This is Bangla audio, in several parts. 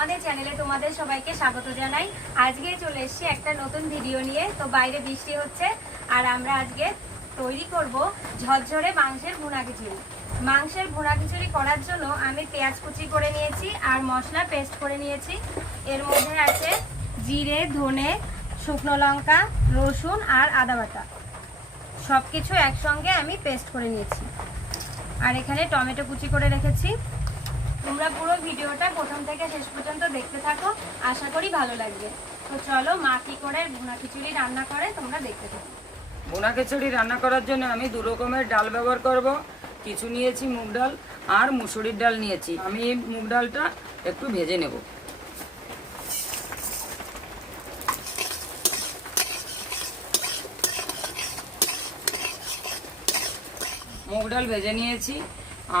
আমাদের চ্যানেলে তোমাদের সবাইকে স্বাগত জানাই। আজকে চলে এসেছি একটা নতুন ভিডিও নিয়ে। তো বাইরে বৃষ্টি হচ্ছে আর আমরা আজকে তৈরি করব ঝরঝরে মাংসের ভুনা খিচুড়ি। মাংসের ভুনা খিচুড়ি করার জন্য আমি পেঁয়াজ কুচি করে নিয়েছি আর মশলা পেস্ট করে নিয়েছি। এর মধ্যে আছে জিরে, ধনে, শুকনো লঙ্কা, রসুন আর আদা বাটা। সব কিছু একসঙ্গে আমি পেস্ট করে নিয়েছি। আর এখানে টমেটো কুচি করে রেখেছি। তোমরা পুরো ভিডিওটা প্রথম থেকে শেষ পর্যন্ত দেখতে থাকো। আশা করি ভালো লাগবে। তো চলো, মা কি করে ভুনা খিচুড়ি রান্না করে তোমরা দেখতে থাকো। বোনা খিচুড়ি রান্না করার জন্য আমি দু রকমের ডাল ব্যবহার করব। কিছু নিয়েছি মুগ ডাল আর মুসুরির ডাল নিয়েছি। আমি মুগ ডালটা একটু ভেজে নেব। মুগ ডাল ভেজে নিয়েছি।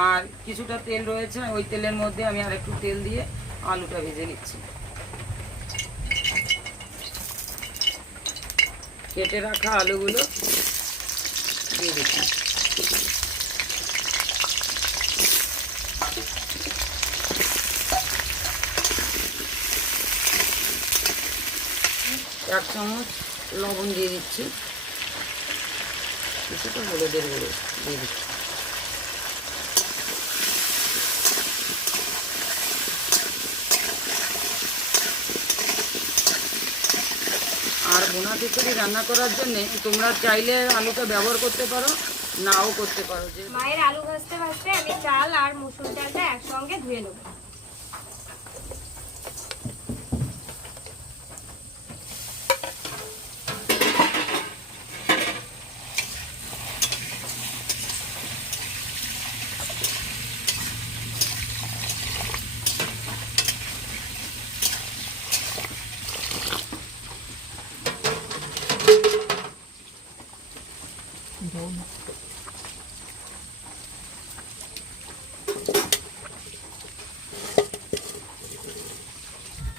আর কিছুটা তেল রয়েছে ওই তেলের মধ্যে আমি আর একটু তেল দিয়ে আলুটা ভেজে নিচ্ছি। কেটে রাখা আলুগুলো দিয়ে দিচ্ছি। এক চামচ লবণ দিয়ে দিচ্ছি। কিছুটা হলুদের গুঁড়ো দিয়ে দিচ্ছি। আর বোনা খিচুড়ি রান্না করার জন্য তোমরা চাইলে আলুটা ব্যবহার করতে পারো, নাও করতে পারো। যে মায়ের আলু ভাজতে ভাজতে আমি চাল আর মুসুর ডালটা একসঙ্গে ধুয়ে নেব।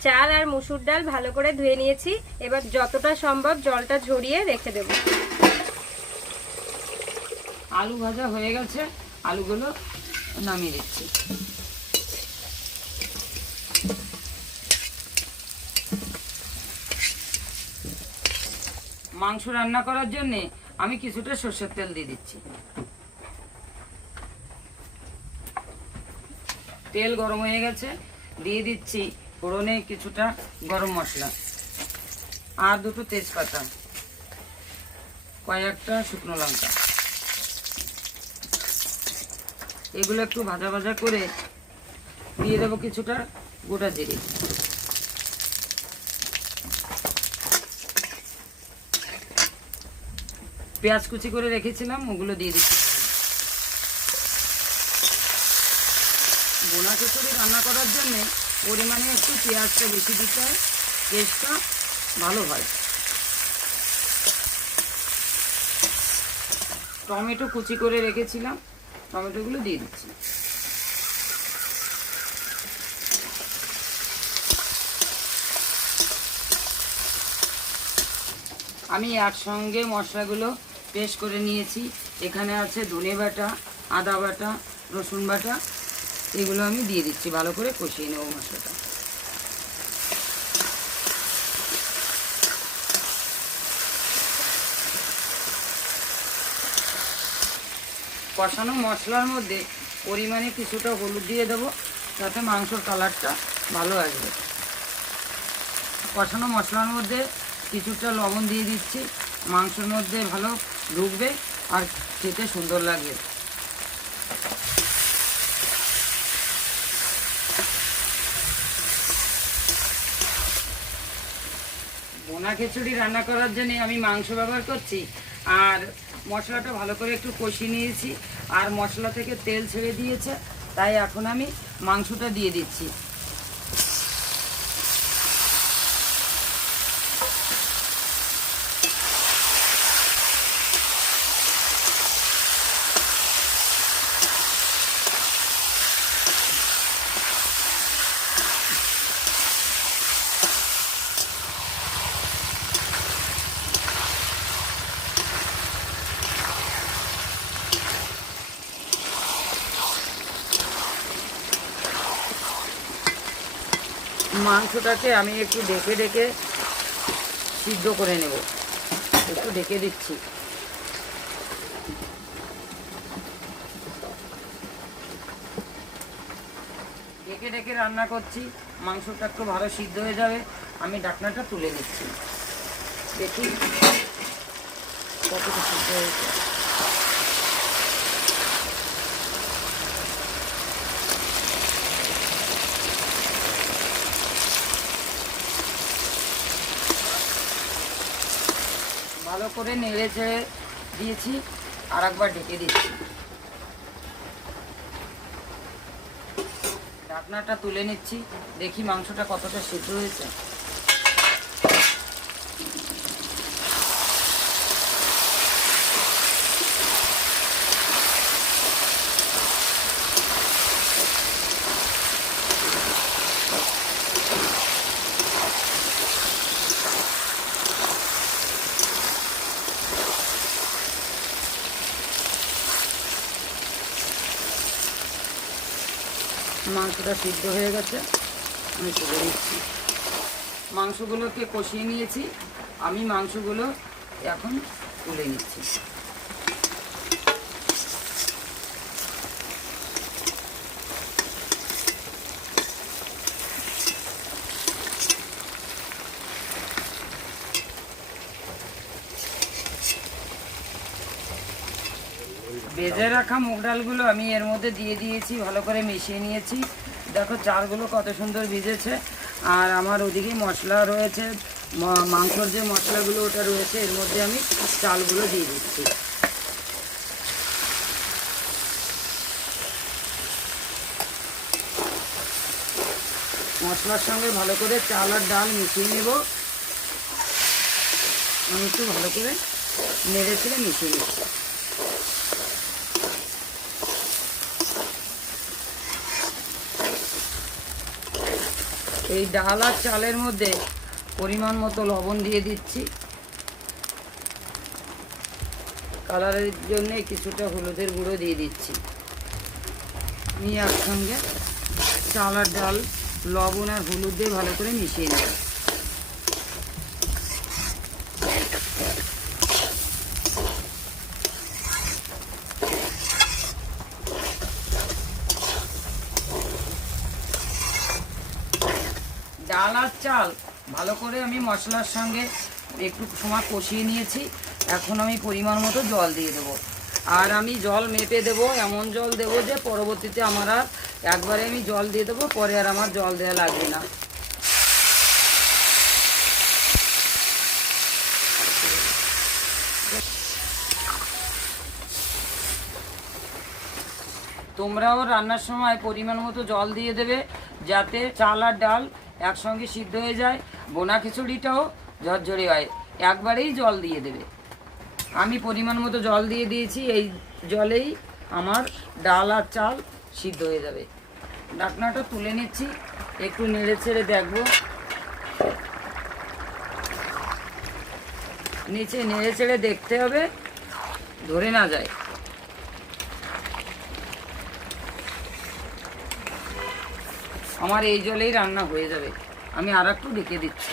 চাল আর মুসুর ডাল ভালো করে ধুয়ে নিয়েছি। এবার যতটা সম্ভব জলটা ঝরিয়ে রেখে দেবো। আলু ভাজা হয়ে গেছে। আলুগুলো নামিয়ে দিচ্ছি মাংস রান্না করার জন্য আমি কিছুটা সর্ষের তেল দিয়ে দিচ্ছি। তেল গরম হয়ে গেছে, দিয়ে দিচ্ছি ফোড়নে কিছুটা গরম মশলা আর দুটো তেজপাতা, কয়েকটা শুকনো লঙ্কা। এগুলো একটু ভাজা ভাজা করে দিয়ে দেবো কিছুটা গোটা জিরে। পেঁয়াজ কুচি করে রেখেছিলাম, ওগুলো দিয়ে দিচ্ছি। বোনা খিচুড়ি রান্না করার জন্য পরিমাণে একটু পেঁয়াজটা বেশি দিতে হয় টেস্টটা ভালো হয়। টমেটো কুচি করে রেখেছিলাম, টমেটোগুলো দিয়ে দিচ্ছি। আমি একসঙ্গে মশলাগুলো পেস্ট করে নিয়েছি। এখানে আছে ধনে বাটা, আদা বাটা, রসুন বাটা। এগুলো আমি দিয়ে দিচ্ছি, ভালো করে কষিয়ে নেব মশলাটা। কষানো মশলার মধ্যে পরিমাণে কিছুটা হলুদ দিয়ে দেবো যাতে মাংসর কালারটা ভালো আসবে। কষানো মশলার মধ্যে কিছুটা লবণ দিয়ে দিচ্ছি। মাংসের মধ্যে ভালো ঢুকবে আর খেতে সুন্দর লাগবে। বোনা খিচুড়ি রান্না করার জন্য আমি মাংস ব্যবহার করছি, আর মশলাটা ভালো করে একটু কষিয়ে নিয়েছি, আর মশলা থেকে তেল ছেড়ে দিয়েছে, তাই এখন আমি মাংসটা দিয়ে দিচ্ছি। মাংসটাকে আমি একটু ডেকে ডেকে সিদ্ধ করে নেব। একটু ডেকে দিচ্ছি। ডেকে ডেকে রান্না করছি। মাংসটা একটু ভালো সিদ্ধ হয়ে যাবে। আমি ডাকনাটা তুলে নিচ্ছি। দেখি কতটা সিদ্ধ হয়েছে ভালো করে নেড়ে চেড়ে দিয়েছি আর একবার ঢেকে দিচ্ছি। ঢাকনাটা তুলে নিচ্ছি, দেখি মাংসটা কতটা সিদ্ধ হয়েছে। মাংসটা সিদ্ধ হয়ে গেছে। আমি তুলে নিচ্ছি। মাংসগুলোকে কষিয়ে নিয়েছি। আমি মাংসগুলো এখন তুলে নিচ্ছি। বেজে রাখা মুগ ডালগুলো আমি এর মধ্যে দিয়ে দিয়েছি, ভালো করে মিশিয়ে নিয়েছি। দেখো চালগুলো কত সুন্দর ভিজেছে। আর আমার ওদিকে মশলা রয়েছে মাংসর যে মশলাগুলো ওটা রয়েছে, এর মধ্যে আমি চালগুলো দিয়ে দিচ্ছি। মশলার সঙ্গে ভালো করে চাল আর ডাল মিশিয়ে নেব। আমি একটু ভালো করে নেড়ে ছেড়ে মিশিয়ে নিচ্ছি। এই ডাল আর চালের মধ্যে পরিমাণ মতো লবণ দিয়ে দিচ্ছি। কালারের জন্যে কিছুটা হলুদের গুঁড়ো দিয়ে দিচ্ছি। নিয়ে একসঙ্গে চাল আর ডাল, লবণ আর হলুদ দিয়ে ভালো করে মিশিয়ে নেব। ডাল আর চাল। ভালো করে আমি মশলার সঙ্গে একটু সময় কষিয়ে নিয়েছি। এখন আমি পরিমাণ মতো জল দিয়ে দেবো। আর আমি জল মেপে দেবো, এমন জল দেবো যে পরবর্তীতে আমার আর একবারে আমি জল দিয়ে দেবো, পরে আর আমার জল দেওয়া লাগবে না। তোমরাও রান্নার সময় পরিমাণ মতো জল দিয়ে দেবে, যাতে চাল আর ডাল একসঙ্গে সিদ্ধ হয়ে যায়, বোনা খিচুড়িটাও ঝরঝরে হয়। একবারেই জল দিয়ে দেবে। আমি পরিমাণ মতো জল দিয়ে দিয়েছি, এই জলেই আমার ডাল আর চাল সিদ্ধ হয়ে যাবে। ডাকনাটা তুলে নিচ্ছি, একটু নেড়ে ছেড়ে দেখব। নিচে নেড়ে ছেড়ে দেখতে হবে, ধরে না যায়। আমার এই জলেই রান্না হয়ে যাবে। আমি আর একটু ঢেকে দিচ্ছি।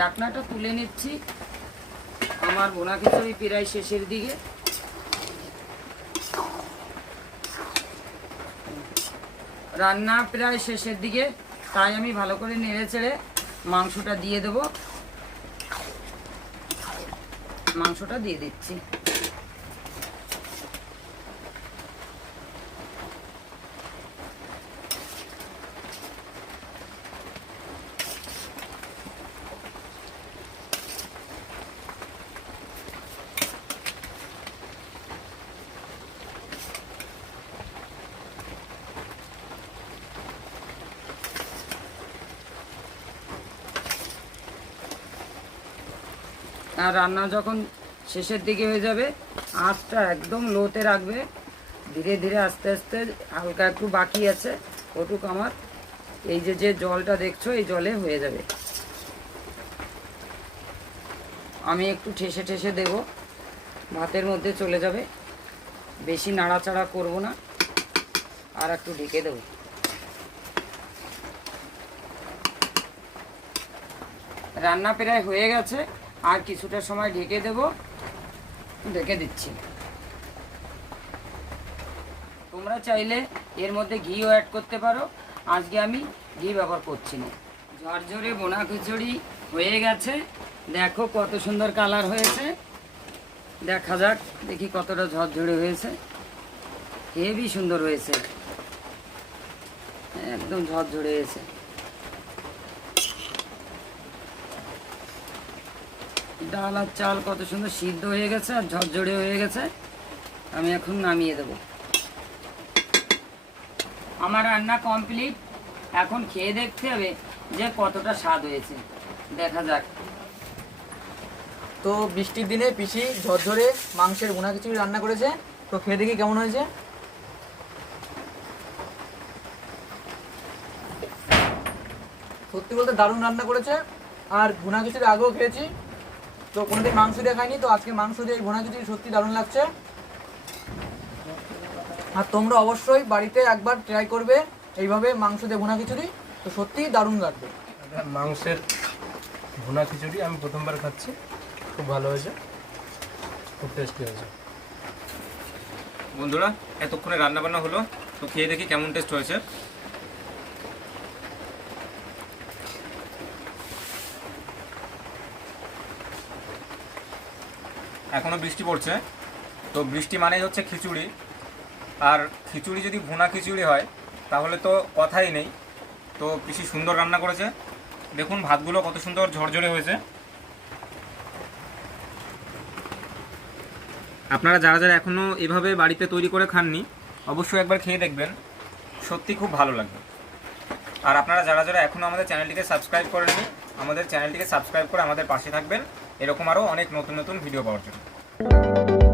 ডাকনাটা তুলে নিচ্ছি। আমার বোনা খিচুড়ি প্রায় শেষের দিকে। রান্না প্রায় শেষের দিকে, তাই আমি ভালো করে নেড়ে চেড়ে মাংসটা দিয়ে দেবো। মাংসটা দিয়ে দিচ্ছি। আর রান্না যখন শেষের দিকে হয়ে যাবে, আঁচটা একদম লোতে রাখবে। ধীরে ধীরে আস্তে আস্তে হালকা একটু বাকি আছে, ওটুক আমার। এই যে যে জলটা দেখছ, এই জলে হয়ে যাবে। আমি একটু ঠেসে ঠেসে দেব। ভাতের মধ্যে চলে যাবে। বেশি নাড়াচাড়া করব না। আর একটু ঢেকে দেবো। রান্না প্রায় হয়ে গেছে। আর কিছুটা সময় ঢেকে দেব। ঢেকে দিচ্ছি। তোমরা চাইলে এর মধ্যে ঘিও অ্যাড করতে পারো। আজকে আমি ঘি ব্যবহার করছি না। ঝরঝরে বোনা খিচুড়ি হয়ে গেছে। দেখো কত সুন্দর কালার হয়েছে। দেখা যাক, দেখি কতটা ঝরঝরে হয়েছে। হেভি সুন্দর হয়েছে। একদম ঝরঝরে হয়েছে। ডাল আর চাল কত সুন্দর সিদ্ধ হয়ে গেছে আর ঝরঝরে হয়ে গেছে। আমি এখন নামিয়ে দেব। আমার রান্না কমপ্লিট। এখন খেয়ে দেখতে হবে যে কতটা স্বাদ হয়েছে। দেখা যাক। তো বৃষ্টির দিনে পিসি ঝরঝরে মাংসের ভুনা খিচুড়ি রান্না করেছে। তো খেয়ে দেখি কেমন হয়েছে। সত্যি বলতে দারুণ রান্না করেছে। আর ভুনা খিচুড়ি আগেও খেয়েছি। তো কোনোদিন মাংস দিয়ে খাইনি তো আজকে মাংস দিয়ে এই ভুনা খিচুড়ি সত্যি দারুণ লাগছে। আর তোমরা অবশ্যই বাড়িতে একবার ট্রাই করবে এইভাবে মাংস দিয়ে ভুনা খিচুড়ি তো সত্যিই দারুণ লাগবে। মাংসের ভুনা খিচুড়ি আমি প্রথমবার খাচ্ছি খুব ভালো হয়েছে খুব টেস্টি হয়েছে। বন্ধুরা এতক্ষণে রান্না বান্না হলো তো খেয়ে দেখি কেমন টেস্ট হয়েছে। এখনও বৃষ্টি পড়ছে। তো বৃষ্টি মানেই হচ্ছে খিচুড়ি। আর খিচুড়ি যদি ভুনা খিচুড়ি হয়, তাহলে তো কথাই নেই। তো বেশি সুন্দর রান্না করেছে। দেখুন ভাতগুলো কত সুন্দর ঝরঝরে হয়েছে। আপনারা যারা যারা এখনও এভাবে বাড়িতে তৈরি করে খাননি, অবশ্যই একবার খেয়ে দেখবেন। সত্যি খুব ভালো লাগবে। আর আপনারা যারা যারা এখনও আমাদের চ্যানেলটিকে সাবস্ক্রাইব করেননি, আমাদের চ্যানেলটিকে সাবস্ক্রাইব করে আমাদের পাশে থাকবেন। এরকম আরও অনেক নতুন নতুন ভিডিও পাওয়ার জন্য।